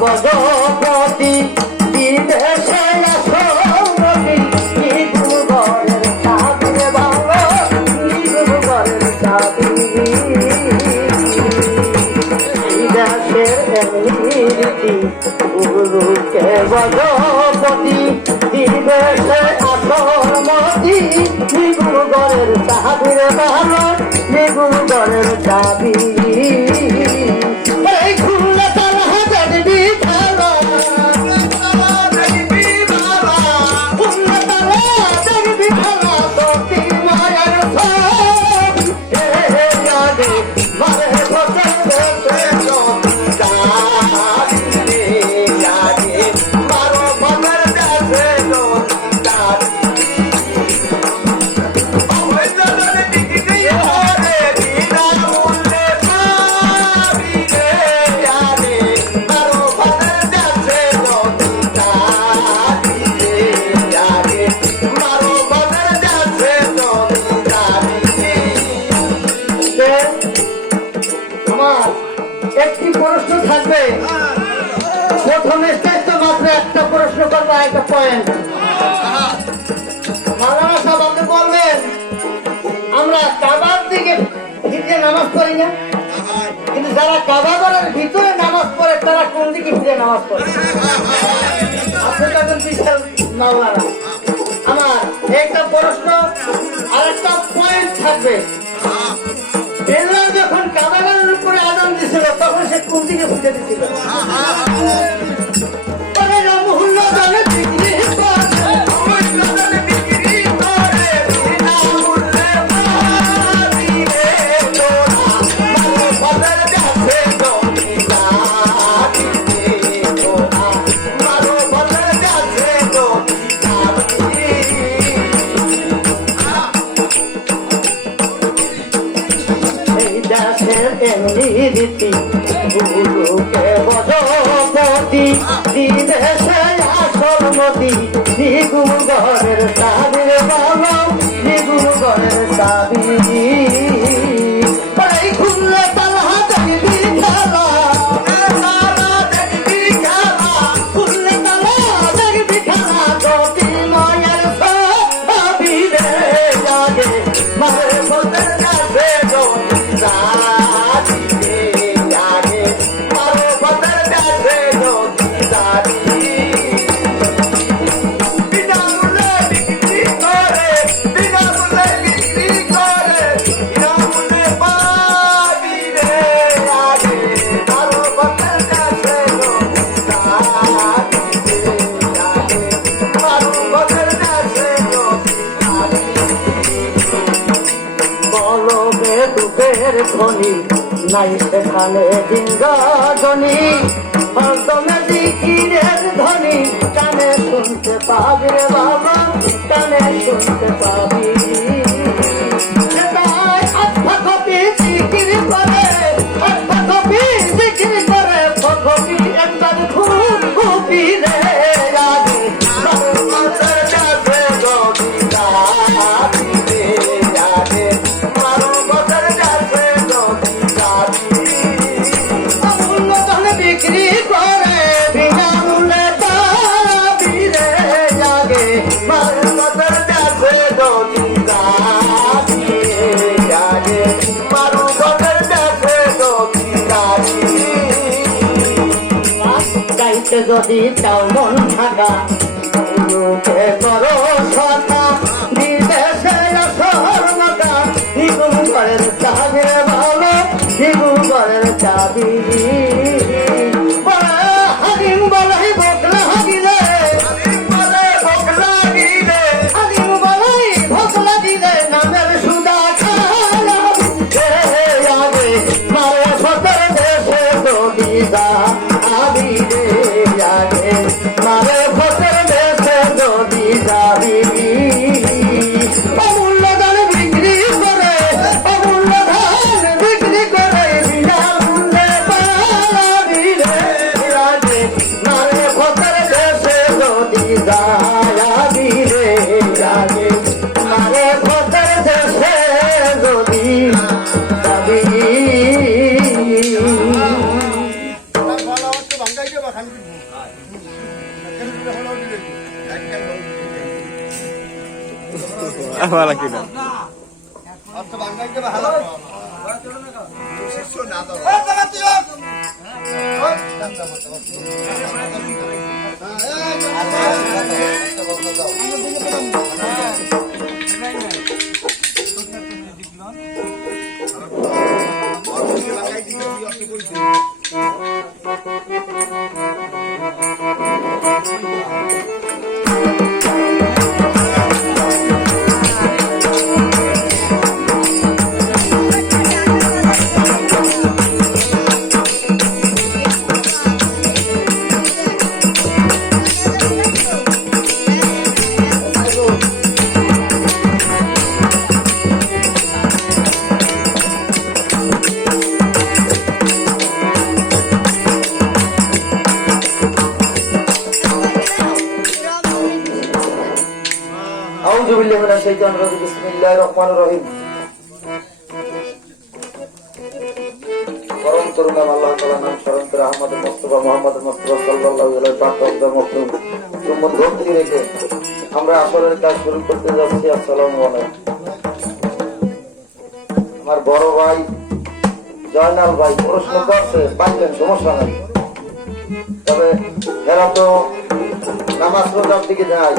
গজপতি বিদেশে আসরতি নিগুগরের চাঁদে ভালো নিগুগরের চাঁদি দেশের এমনি গুরুকে গজপতি বিদেশে আসরমতি নিগুগরের চাঁদের ভালো নিগুগরের চাঁদি একটি প্রশ্ন থাকবে প্রথমে চেষ্টা মাত্র একটা প্রশ্ন করবো একটা পয়েন্ট মাওলানা সাহেব আপনি বলবেন আমরা কাবার দিকে ফিরে নামাজ পড়ি না কিন্তু যারা কাবা ঘরের ভিতরে নামাজ পড়ে তারা কোন দিকে ফিরে নামাজ পড়ে আপনি তখন বিশাল মাওলানা আমার একটা প্রশ্ন আর একটা পয়েন্ট থাকবে যখন কাবাগানের উপরে আজান দিছিল তখন সে কোন দিকে ফুটে দিছিল রীতি গুরুকে গজপতি বিদেশে আসরমতি নিগুগরের চাঁদের ভালো নিগুগরের চাঁদি খুললে তালা দেখবি খেলা খুললে তালা দেখবি খেলা যদি মায়ের সবি রে জাগে মায়ের বলতে যাবে ধ্বনি নাই সেখানে জিঙ্গনি হরদমে জিকিরের ধ্বনি কানে শুনতে পাবি রে বাবা কানে শুনতে পাবি আত্মা কপি জিকির করে আত্মা কপি জিকির করে কপি একবার খুবই রে রাগে যদি চাও মন থাকা গুরুকে করো সখা বিদেশে আসর মাতা নিগুগরের চাঁদের ভালো নিগুগরের চাঁদি ভালো কিনা বিসমিল্লাহিররহমানিররহিম। পরম করুণাময় আল্লাহ তাআলার নাম স্মরণ করে আহমদুল মুস্তাফা মুহাম্মদুল মুস্তাফা সাল্লাল্লাহু আলাইহি পাক রব্দা মকতুম উম্মত ভক্তি রেখে আমরা আসরের কাজ শুরু করতে যাচ্ছি। আসসালামু আলাইকুম। আমার বড় ভাই জয়নাল ভাই প্রশ্ন করছে, পাইলেন, সমস্যা নাই। তবে এরা তো নামাজ রোজার দিকে যায়,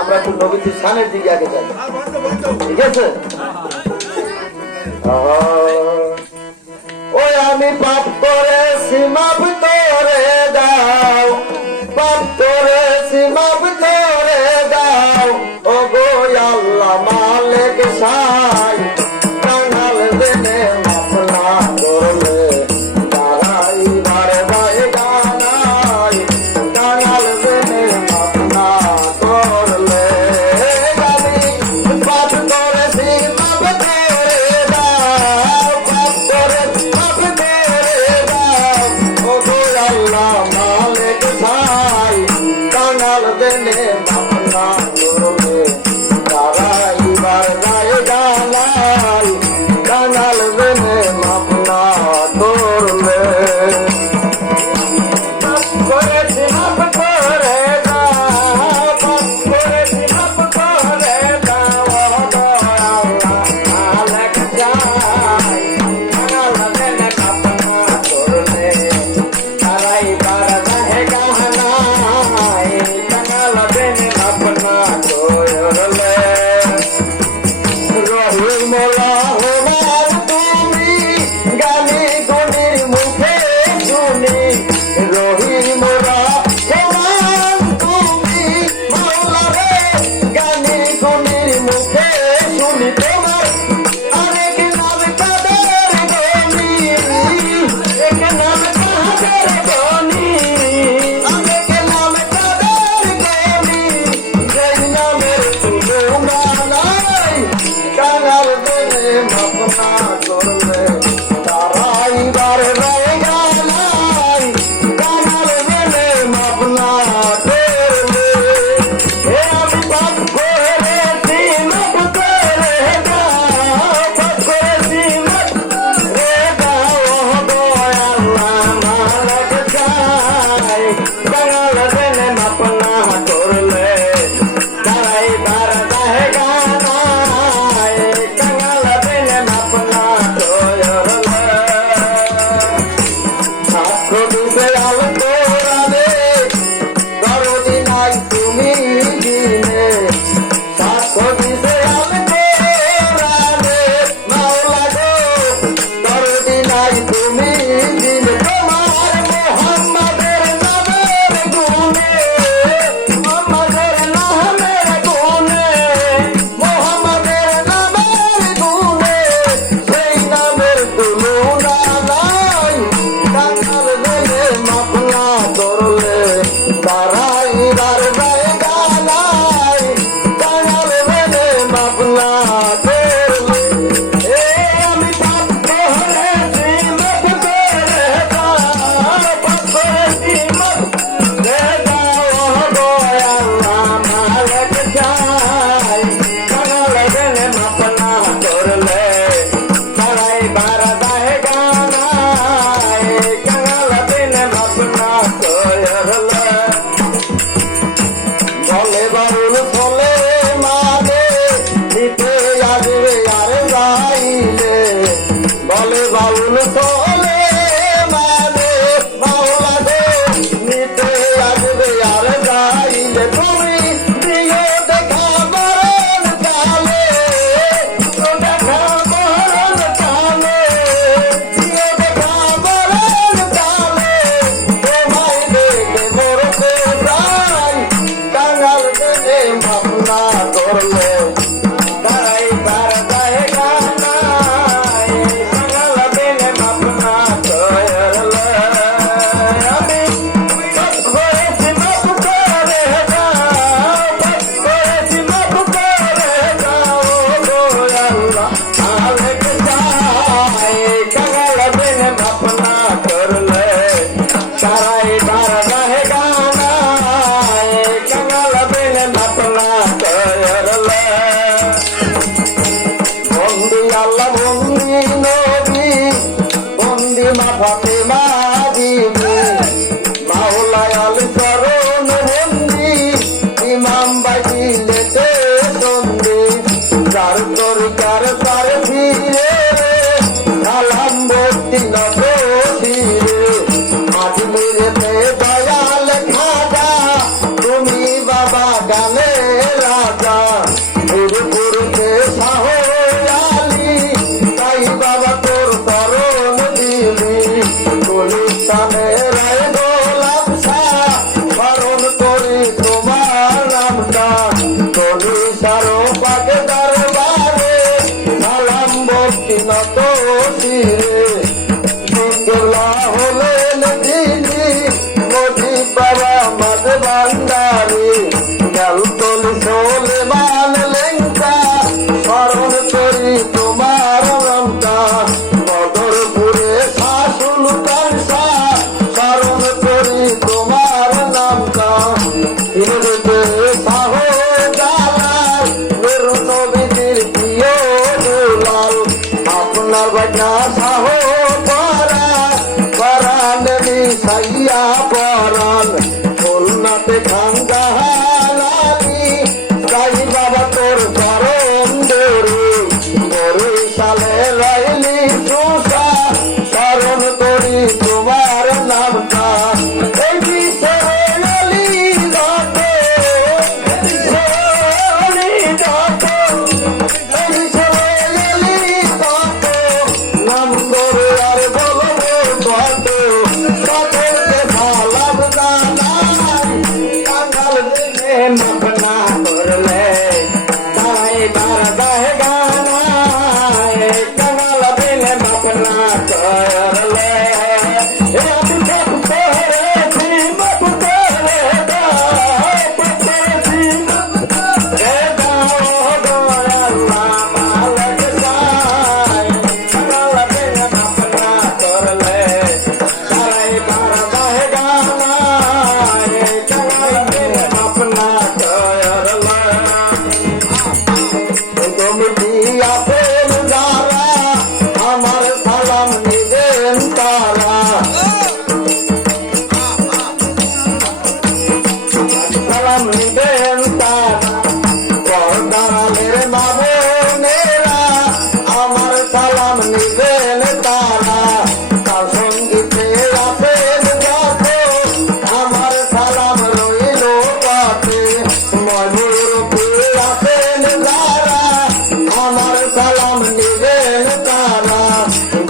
আমরা একটু নবীজির শানের দিকে আগে যাই, ঠিক আছে? ওই আমি পাপ করেছি মাপ করে দাও, পাপ করেছি মাপ করে দাও, ও গো আল্লাহ মালিক সাই, কাঙাল দেনে মাপ না করলে দাঁড়াই বারে বারে গানাই, কাঙাল দেনে মাপ না করলে আমি পাপ করেছি মাপ করে দাও, পাপ করে মাপ করে দাও, ও গো তানে রায় গোলাপ শাহ স্মরণ করি তোমার নামটা করি সারো পাকে দরবারে সালাম ভক্তি নত শিরে কেবলা হলেন যিনি মোদি বাবা মদ ভান্ডারি গলতল সোলে মান লেঙ্কা স্মরণ করি তোমার নামটা বদরপুরে শাসুল কানসা স্মরণ করি তোমার নামটা হিরদে সাহ জালাল মেরু নবীর প্রিয় দুলাল আপনার বাজনা সাহ পরাণ সাইয়া পরাণ খুলনাতে খান জাহানি সাই বাবা তোর চরণ দেরি বরিশালে রাইলি সুসা স্মরণ করি তোমার নামটা এই বিশ্বরে অলি যত এই বিশ্বরে অলি যত নাম করে আর বলবো কত সকলকে সালাম জানাই কাঙ্গাল দিনে মাপ না করলে তাই বারদাহ গানায় কাঙ্গাল দিনে মাপ না করলে আমি সব করেছি মাপ করে দাও পেতেছি রে দাও দয়াল্লাহ মালিক সাই কাঙ্গাল দিনে মাপ না করলে তাই বারদাহ গানায় কাঙ্গাল দিনে মাপ না করলে কমিটি আছেন যারা আমার সালাম নিবেন তারা সালাম নিবেন তারা পর্দারের মামনেরা আমার সালাম নিবেন তারা তার সঙ্গীতে আছেন যত আমার সালাম রইল পাতে ময়ূরপে আছেন যারা আমার সালাম নিবেন তারা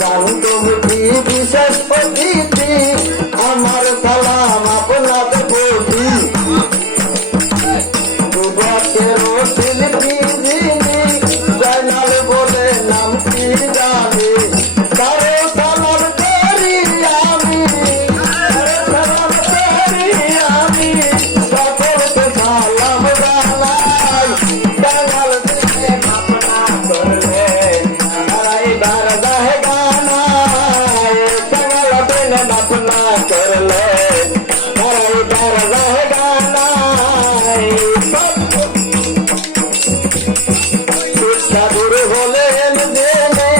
গান কমিটি বিশেষ অতিথি আমার সালাম আপনাদের প্রতি যুবকের শিল্পী যিনি জয়নাল বলে নাম কি জানি তারে সালাম করি আমি সালাম করি আমি সকলকে সালাম জানাই কাঙ্গাল দিনে মাপ না করলে তারাই বারদাহ গানায় কাঙ্গাল দিনে মাপ না করলে তারাই বারদাহ গানায় সাধুর হলেন জেনে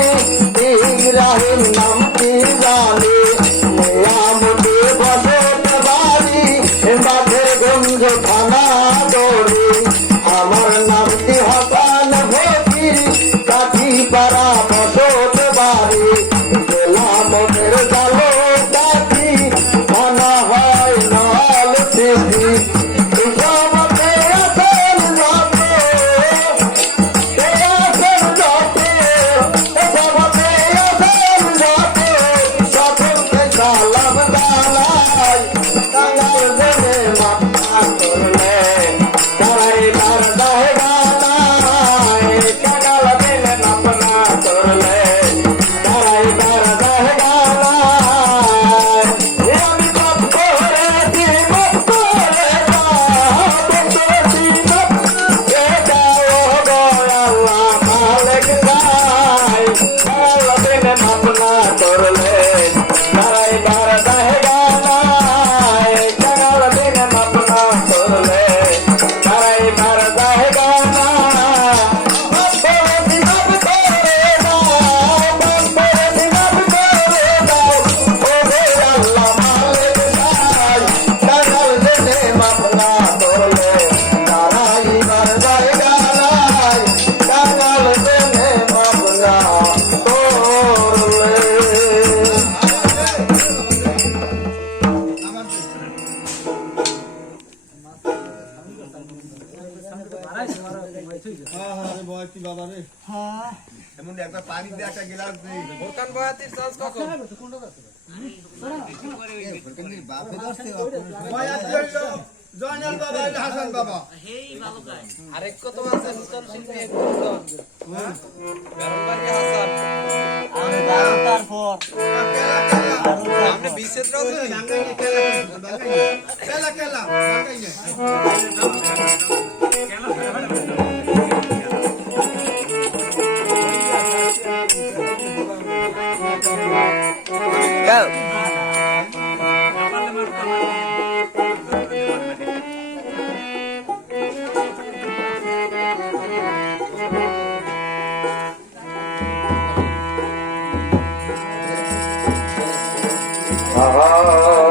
ইব্রাহিম নাম কি জানে নিয়ামতে বসত বাড়ি বাঁধের গঞ্জ থানা দৌড়ি আমার নামটি হাসান ভোগী কাঠি পাড়া বসত বাড়ি গোলামের জালো কাঠি থানা হয় নাল সিদ্ধি সবতে আছেন যত সালাম জানাই কাঙ্গাল দিনে মাপ না করলে তারাই বারদাহ গানায় কাঙ্গাল দিনে মাপ না করলে তারাই বারদাহ গানায় আমি মাপ করেছি মাপ করে দাও পেতেছি মাপ এ দাও দয়াল্লাহ মালিক সাই কাঙ্গাল দিনে মাপ না করলে তারাই বারদাহ গানায় কাঙ্গাল দিনে মাপ না করলে তারাই বারদাহ গানায় মাপ করেছি মাপ করে দাও মাপ করেছি মাপ করে দাও ও রে আল্লাহ মালিক সাই কাঙ্গাল দিনে মাপ না করলে তারাই বারদাহ গানায় কাঙ্গাল দিনে মাপ না করলে এমন একটা পানি দিয়ে একটা গ্লাস দিই ভোরকান বয়াতির চান্স কত জয়নাল বাবা হাসান বাবা আরেক কত আছে নতুন শিল্পী একজন হাসান আপনি বিশেষ কেলা কেলা Ah